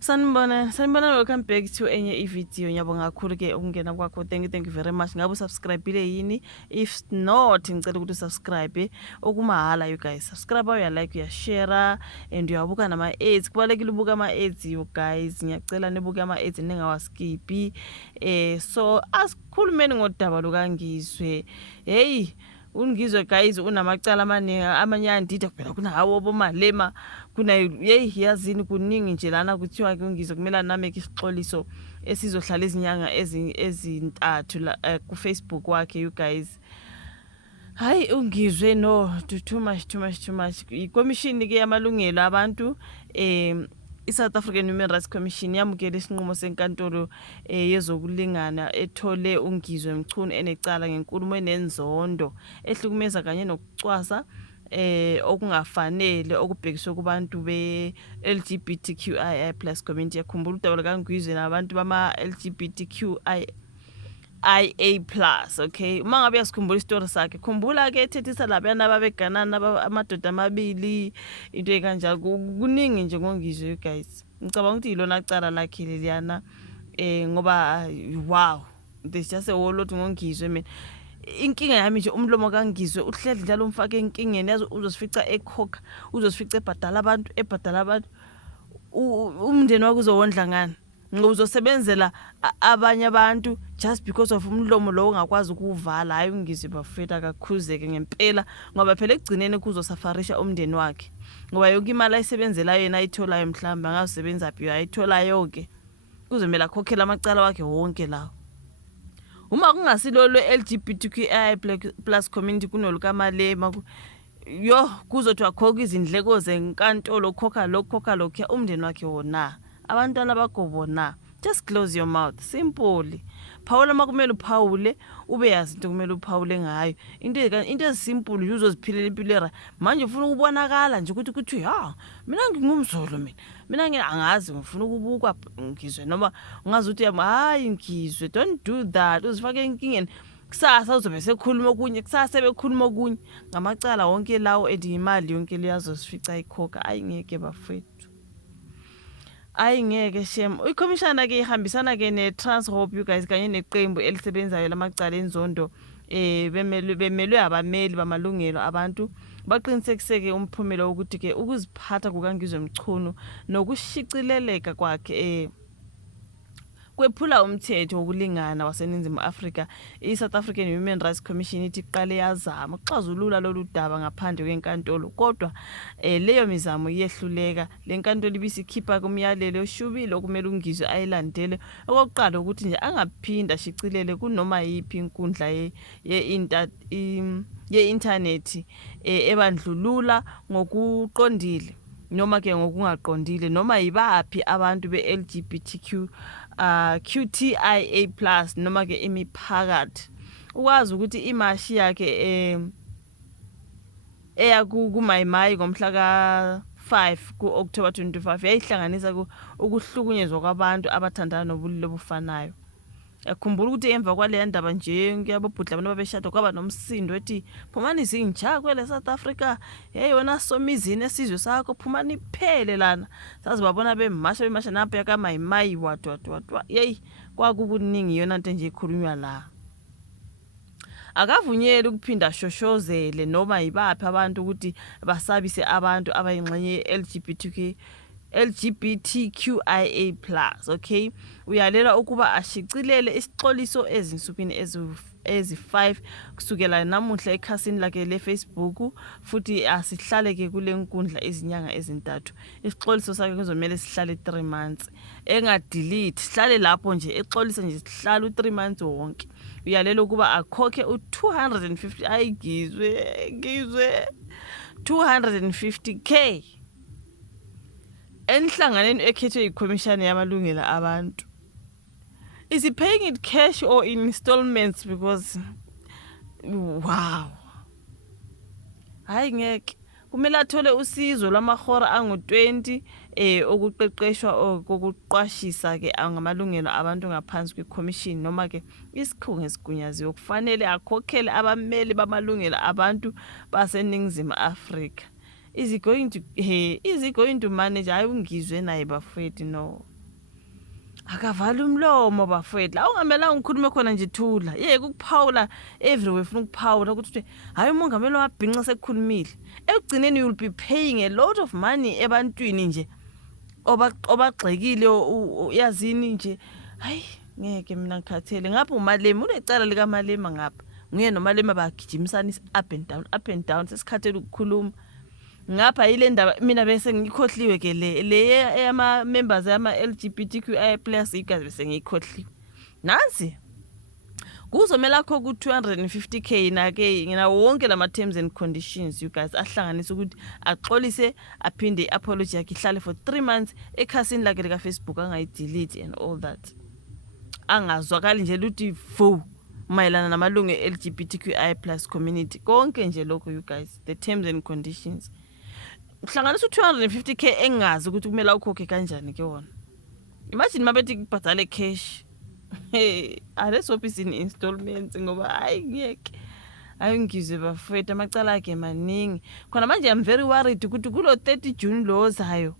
Sanibona, welcome back to enye video. Ngiyabonga kakhulu ke ukungena kwakho. Thank you very much. Ngabe subscribe yini? If not, ngicela ukuthi subscribe okumahhala you guys. Subscribe, uya like, uya share and uyabuka nama ads. Kubalekile ubuka ama ads you guys. Ngiyacela nibuke ama ads ningawaskipi. So asikhulumeni ngodaba lukaNgizwe. Hey, uNgizwe guys unamacala amaningi amanye andida phela kunawo bomalema kuna yazini kuningi nje lana kuthiwa ke uNgizwe kumele nameke isixoliso esizohlala izinyanga ezintathu ku Facebook wakhe you guys. Hayi uNgizwe no too much. Ikomishini ke yamalungelo abantu iSouth African Human Rights Commission yamukele isinqumo senkantolo yezokulingana ethole uNgizwe Mchunu enecala ngenkulumo enenzondo ehlukumeza kanye nokucwasa okungafanele okubhekiswe kubantu be LGBTQIA+ community. Yakhumbula udaba kaNgizwe nabantu bama LGBTQIA+, okay. Uma ngabe yasikhumbula istory sakhe, khumbula ke ethethisa labana babeganana amadoda amabili into ekanjalo kuningi nje ngoNgizwe you guys. Ngicabanga ukuthi ilona cala lakhe leliyana ngoba wow, there's just a whole lot ngoNgizwe mina. Inkinga yami nje umlomo kaNgizwe uhleli njalo umfake enkingeni yazi uzosifica ekhokha, uzosifica ebhadala abantu umndeni wakhe uzowondla ngani. Ngozosebenzela abanye abantu just because of umlomo lo ongakwazi ukuvala. Hayi uNgizwe bafethu akakhuzeke ngempela ngoba phela ekugcineni kuzosafarisha umndeni wakhe ngoba yonke imali ayisebenzela yena ayitholayo mhlamba angasebenza phi ayithola yonke kuzomela akhokhela amacala wakhe wonke lawo. Uma kungasilo LGBTQI+ community kunoluka malema kuzothi wakhokha izindleko zenkantolo khokha lokho umndeni wakhe wona abantwana bakho bona. Just close your mouth, simple. Phawula makumele uphawule ube yazi into kumele uphawule ngayo. Into esimple uzoziphilela impilo era. Manje ufuna ukubonakala nje ukuthi mina ngingumZulu mina angazi ngifuna ukubukwa Ngizwe noma ungazi ukuthi hayi Ngizwe don't do that. Uzifake enkingeni kusasa uzobe sekhuluma okunye kusasa sebekhuluma okunye ngamacala wonke lawo edimali yonke liyazosifica ikhokha. Ayingeke bafethu. Ayingeke shem. Ikhomishana ke ihambisana ke neTranshope you guys kanye neqembu elisebenzayo lamacala enzondo bemelwe abameli bamalungelo abantu baqinisekiseke umphumelo ukuthi ke ukuziphatha kukaNgizwe Mchunu nokushicileleka kwakhe kwephula umthetho wokulingana waseNingizimu Afrika. iSouth African Human Rights Commission ithi iqale yazama ukuxazulula lolu daba ngaphandle kwenkantolo kodwa leyo mizamo iyehluleka. Lenkantolo ibisikhipha kumyalelo oshubile okumele uNgizwe ayilandele. Okokuqala ukuthi nje angaphinda shicilele kunoma yipi inkundla ye-internet ebandlulula ngokuqondile noma ke ngokungaqondile noma yibaphi abantu be-LGBTQIA+ noma ke imiphakathi. Ukwazi ukuthi imashi yakhe eya kuMayimayi ngomhla ka-5 ku-October 25 yayihlanganisa ukuhlukunyezwa kwabantu abathandana nobulili obufanayo. Yakhumbula ukuthi emva kwaleya ndaba nje ngiyabobhudla abantu babeshada kwaba nomsindo ethi phumani zinja kwele South Africa. Hey wona somizini esizwe sakho phumani iphele lana. Sazi babona bemasha napha yakaMayimayi what. Hey kwakukuningi yona into nje ikhulunywa la. Akavunyelwe ukuphinda shoshozele noma yibaphi abantu ukuthi basabise abantu abayingxenye LGBTQIA+, okay. Uyalela ukuba ashicilele isixoliso ezinsukwini ezi5 kusukela namuhla ekhasini lakhe leFacebook futhi asihlale ke kule nkundla izinyanga ezintathu. Isixoliso sakhe kuzomela sihlale 3 months. Engadelete sihlale lapho nje exolisa nje sihlale u3 months wonke. Uyalela ukuba akhokhe u250 ayigizwe 250k enhlanganeni ekhethwe ikhomishana yamalungelo abantu. Is he paying it cash or in installments? Because wow, hayi ngeke kumele athole usizo lamahora angu20 okuqeqeshwa kokuqwashisa ke ngamalungelo abantu ngaphansi kweCommission noma ke isikhungo esigunyaziwe kufanele akhokhele abameli bamalungelo abantu baseNingizimu Afrika. Is he going to manage? Hayi uNgizwe naye bafethu no. akavala umlomo bafowethu. La ungamelanga ngikhulume khona nje thula. Ukuphawula everywhere ufuna ukuphawula ukuthi hayi umongameli wabhinqa sekukhulumile. Ekugcineni you will be paying a lot of money ebantwini nje obagxekile yazini nje. Hayi ngeke mina ngikhathele. Ngapha uMalema unecala lika Malema ngapha. Nguye noMalema bagijimisana up and down sesikhathele ukukhuluma. Ngapha ile ndaba mina bese ngikhohliwe ke le eyama members yama LGBTQI+ igazi bese ngikhohliwe. Nansi kuzomela akho ku 250k na ke ngina wonke lama terms and conditions you guys ahlanganisa ukuthi axolise aphinde apology yakhe ihlale for 3 months ekhasini lakhe lika Facebook angayidelete and all that. Angazwakali nje luthi fu mayelana namalungu LGBTQI+ community konke nje lokho you guys, the terms and conditions. Uhlanganisa 250k engazi ukuthi kumele ukhokhe kanjani ke wona. Imagine mabethi kubhadale cash. Alesophi in installments ngoba hayi ngeke. Ayingizwe bafethu amacala akhe maningi. Khona manje I'm very worried ukuthi kulo 30 June lo zayo.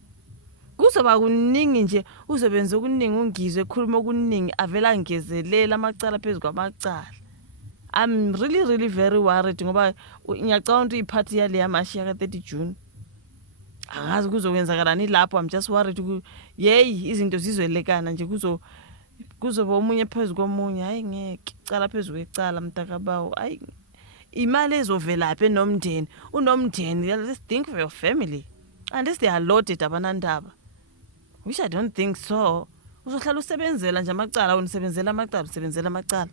Kuzoba kuningi nje uzobenza okuningi ungizwe ekhuluma okuningi avela ngezelela amacala phezulu kwamacala. I'm really very worried ngoba ngiyacabanga ukuthi iphathi yale yamashiya ka 30 June. Angazi kuzokwenzakalani lapho. I'm just worried ukuthi izinto zizwelekana nje kuzoba umunye phezulu komunye. Hayi ngeke cala phezulu kwecala mntakabawo. Hayi imali ezovelaphi enomndeni unomndeni. Let's think for your family unless they are loaded abanandaba, which I don't think so. Uzohlala usebenzela nje amacala unisebenzela amacala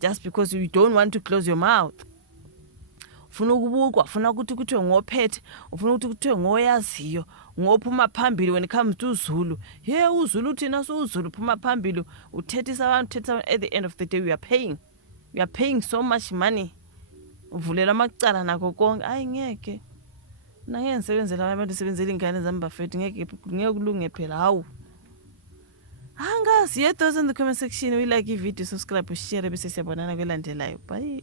just because you don't want to close your mouth. Ufuna ukubukwa, ufuna ukuthi kuthiwe ngophethe, ufuna ukuthi kuthiwe ngoyaziyo, ngophuma phambili when it comes to uZulu. uZulu thina uZulu phuma phambili uthethisa abantu. At the end of the day we are paying so much money. Uvulela amacala nakho konke. Hayi ngeke ngeke ngisebenzela abantu sebenzela ingane zami bafethu ngeke kulunge phela. Hawu angazi. Those in the comment section we like i video, subscribe, share bese siyabonana kwelandelayo. Bye.